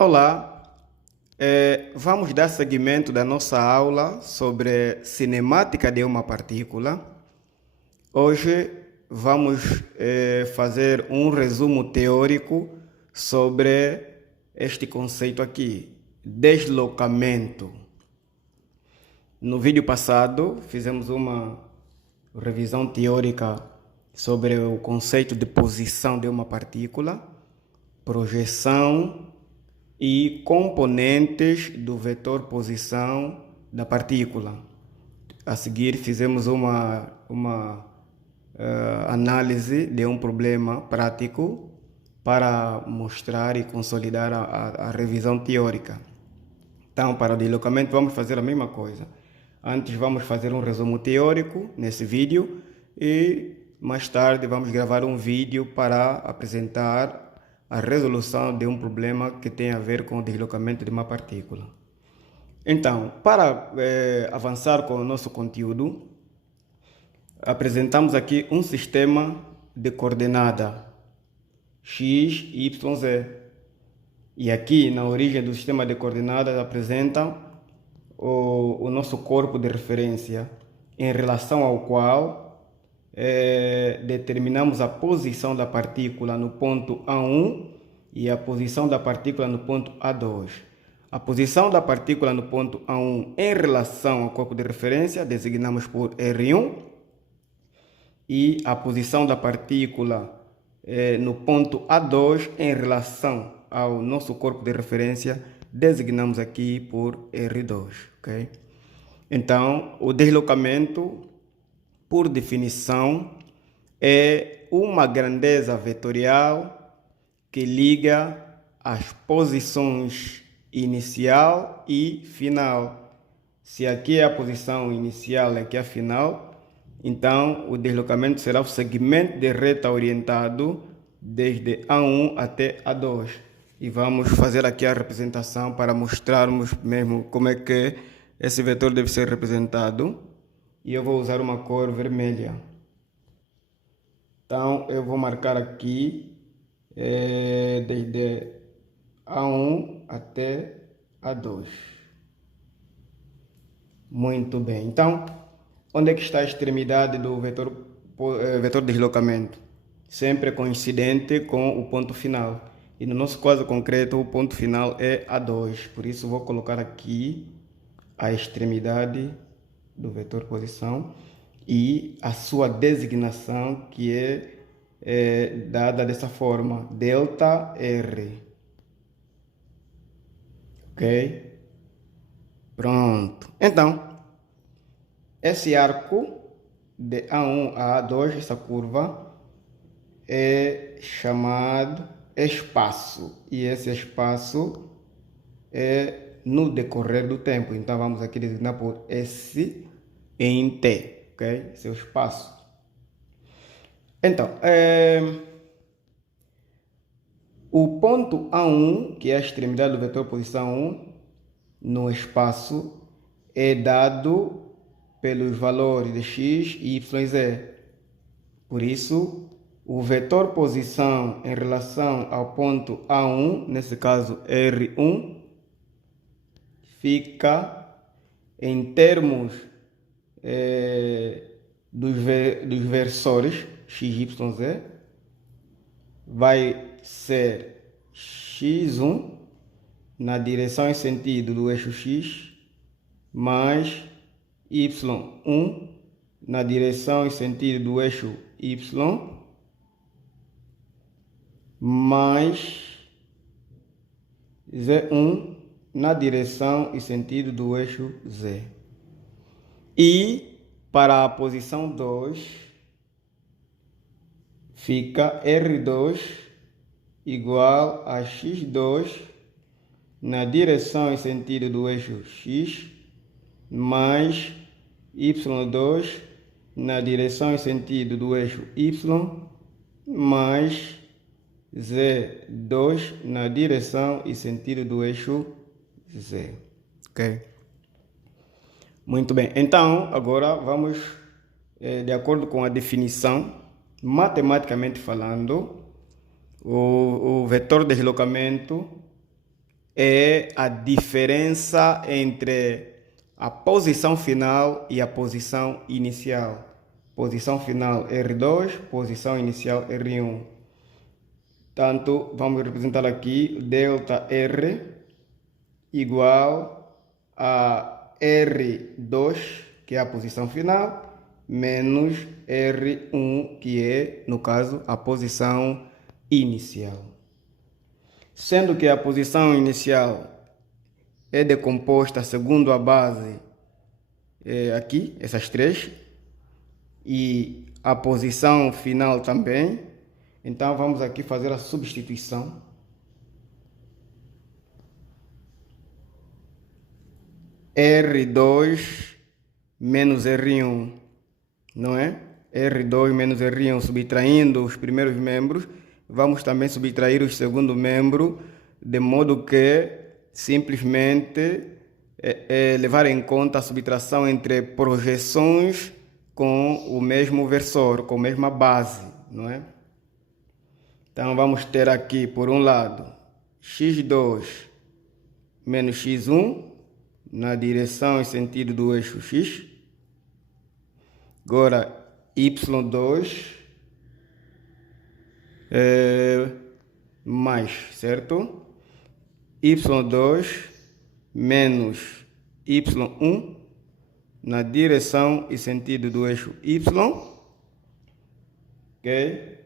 Olá, vamos dar seguimento da nossa aula sobre cinemática de uma partícula. Hoje vamos fazer um resumo teórico sobre este conceito aqui, deslocamento. No vídeo passado fizemos uma revisão teórica sobre o conceito de posição de uma partícula, projeção e componentes do vetor posição da partícula. A seguir fizemos uma análise de um problema prático para mostrar e consolidar a revisão teórica. Então, para o deslocamento vamos fazer a mesma coisa. Antes vamos fazer um resumo teórico nesse vídeo e mais tarde vamos gravar um vídeo para apresentar a resolução de um problema que tem a ver com o deslocamento de uma partícula. Então, para avançar com o nosso conteúdo, apresentamos aqui um sistema de coordenada x, y, z. E aqui, na origem do sistema de coordenadas, apresenta o nosso corpo de referência, em relação ao qual determinamos a posição da partícula no ponto A1 e a posição da partícula no ponto A2. A posição da partícula no ponto A1 em relação ao corpo de referência designamos por R1 e a posição da partícula no ponto A2 em relação ao nosso corpo de referência designamos aqui por R2, ok? Então, o deslocamento, por definição, é uma grandeza vetorial que liga as posições inicial e final. Se aqui é a posição inicial e aqui é a final, então o deslocamento será o segmento de reta orientado desde A1 até A2. E vamos fazer aqui a representação para mostrarmos mesmo como é que esse vetor deve ser representado. E eu vou usar uma cor vermelha. Então, eu vou marcar aqui desde A1 até A2. Muito bem. Então, onde é que está a extremidade do vetor deslocamento? Sempre coincidente com o ponto final. E no nosso caso concreto, o ponto final é A2. Por isso, vou colocar aqui a extremidade do vetor posição e a sua designação, que é dada dessa forma, delta R. Ok? Pronto. Então, esse arco de A1 a A2, essa curva, é chamado espaço. E esse espaço é no decorrer do tempo. Então, vamos aqui designar por S em T, ok? Esse é o espaço. Então, o ponto A1, que é a extremidade do vetor posição 1, no espaço, é dado pelos valores de x, y e z. Por isso, o vetor posição em relação ao ponto A1, nesse caso R1, fica em termos dos versores x, y, z, vai ser x1 na direção e sentido do eixo x mais y1 na direção e sentido do eixo y mais z1 na direção e sentido do eixo z. E para a posição 2 fica R2 igual a x2 na direção e sentido do eixo x mais y2 na direção e sentido do eixo y mais z2 na direção e sentido do eixo z. Ok? Muito bem. Então, agora vamos, de acordo com a definição, matematicamente falando, o vetor deslocamento é a diferença entre a posição final e a posição inicial. Posição final R2, posição inicial R1. Portanto, vamos representar aqui delta R igual a R2, que é a posição final, menos R1, que é, no caso, a posição inicial. Sendo que a posição inicial é decomposta segundo a base aqui, essas três, e a posição final também. Então vamos aqui fazer a substituição. R2 menos R1, não é? R2 menos R1, subtraindo os primeiros membros, vamos também subtrair o segundo membro, de modo que simplesmente levar em conta a subtração entre projeções com o mesmo versor, com a mesma base, não é? Então vamos ter aqui, por um lado, x2 menos x1 na direção e sentido do eixo x. Agora y2 mais, certo? y2 menos y1 na direção e sentido do eixo y, ok?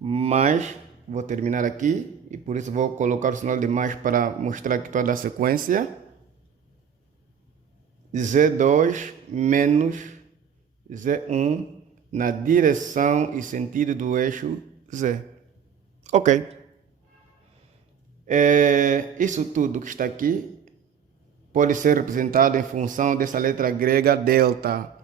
Mais, vou terminar aqui e por isso vou colocar o sinal de mais para mostrar aqui toda a sequência. Z2 menos Z1 na direção e sentido do eixo Z. Ok. Isso tudo que está aqui pode ser representado em função dessa letra grega delta,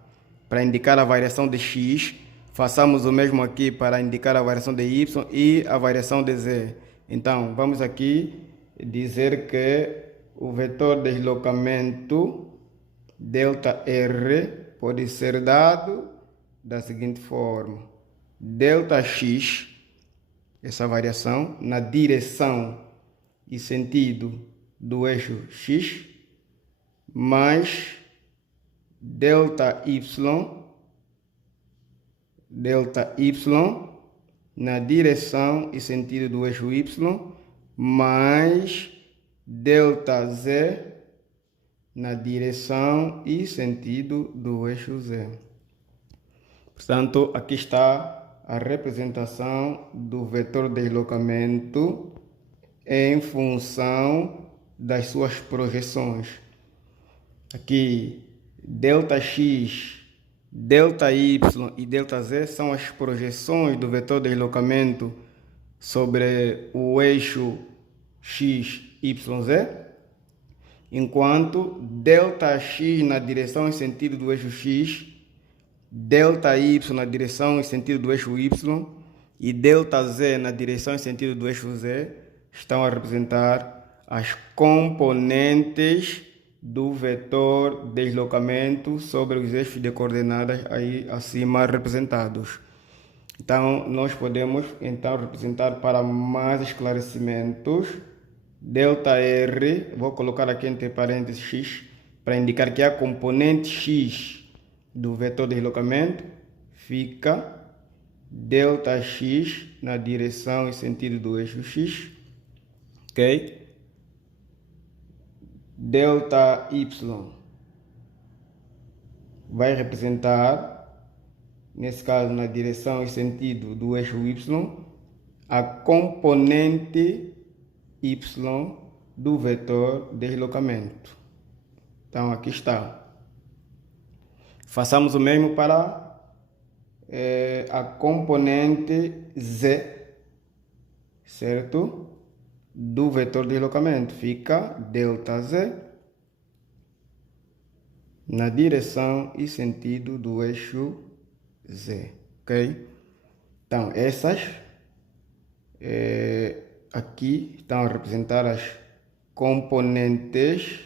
para indicar a variação de x. Façamos o mesmo aqui para indicar a variação de y e a variação de z. Então, vamos aqui dizer que o vetor de deslocamento delta R pode ser dado da seguinte forma: delta x, essa variação, na direção e sentido do eixo x, mais delta y na direção e sentido do eixo y, mais delta z na direção e sentido do eixo z. Portanto, aqui está a representação do vetor de deslocamento em função das suas projeções. Aqui, delta x, delta y e delta z são as projeções do vetor de deslocamento sobre o eixo x, y, z, enquanto delta x na direção e sentido do eixo x, delta y na direção e sentido do eixo y e delta z na direção e sentido do eixo z estão a representar as componentes do vetor de deslocamento sobre os eixos de coordenadas aí acima representados. Então, nós podemos representar, para mais esclarecimentos, delta R, vou colocar aqui entre parênteses x, para indicar que a componente x do vetor de deslocamento fica delta x na direção e sentido do eixo x, ok? Delta y vai representar, nesse caso, na direção e sentido do eixo y, a componente y do vetor de deslocamento. Então, aqui está. Façamos o mesmo para a componente z, certo? Do vetor de deslocamento. Fica delta z na direção e sentido do eixo z, ok? Então, essas aqui estão a representar as componentes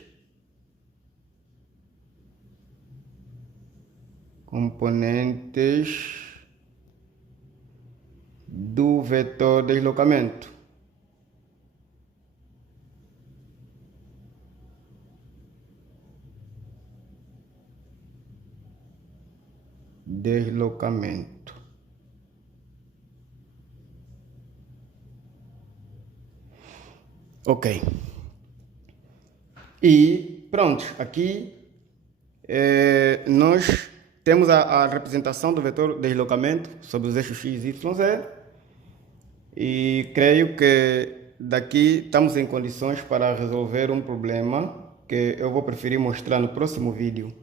do vetor de deslocamento. deslocamento. Ok. E pronto, aqui nós temos a representação do vetor deslocamento sobre os eixos x, y, z. E creio que daqui estamos em condições para resolver um problema que eu vou preferir mostrar no próximo vídeo.